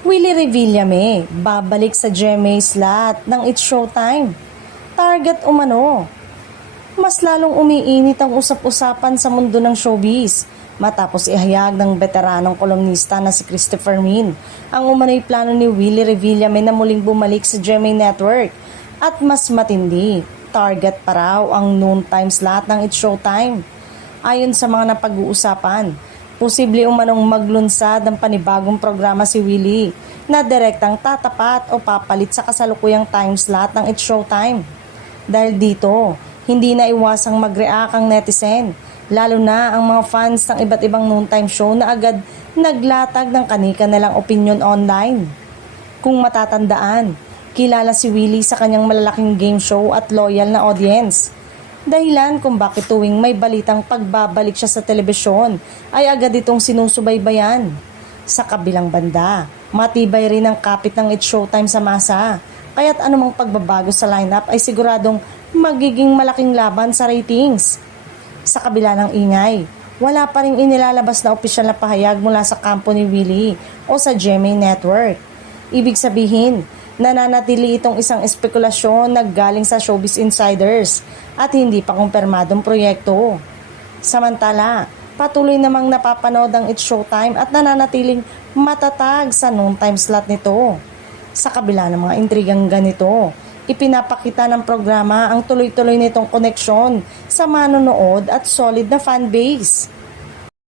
Willie Revillame, babalik sa GMA slot ng It's Showtime. Target umano. Mas lalong umiinit ang usap-usapan sa mundo ng showbiz matapos ihayag ng veteranong kolumnista na si Christopher Min ang umano'y plano ni Willie Revillame na muling bumalik sa GMA Network at mas matindi. Target pa raw ang noontime slot ng It's Showtime. Ayon sa mga napag-uusapan, posible umanong maglunsad ng panibagong programa si Willie na direktang tatapat o papalit sa kasalukuyang time slot ng It's Showtime. Dahil dito, hindi na iwasang mag-react ang netizen, lalo na ang mga fans ng iba't ibang noontime show na agad naglatag ng kani-kanilang opinion online. Kung matatandaan, kilala si Willie sa kanyang malalaking game show at loyal na audience. Dahilan kung bakit tuwing may balitang pagbabalik siya sa telebisyon ay agad itong sinusubaybayan. Sa kabilang banda, matibay rin ang kapit ng It's Showtime sa masa, kaya't anumang pagbabago sa lineup ay siguradong magiging malaking laban sa ratings. Sa kabila ng ingay, wala pa ring inilalabas na opisyal na pahayag mula sa kampo ni Willie o sa GMA Network. Ibig sabihin, nananatili itong isang espekulasyon na galing sa showbiz insiders at hindi pa kumpirmadong proyekto. Samantala, patuloy namang napapanood ang It's Showtime at nananatiling matatag sa noontime slot nito. Sa kabila ng mga intrigang ganito, ipinapakita ng programa ang tuloy-tuloy nitong koneksyon sa manonood at solid na fanbase.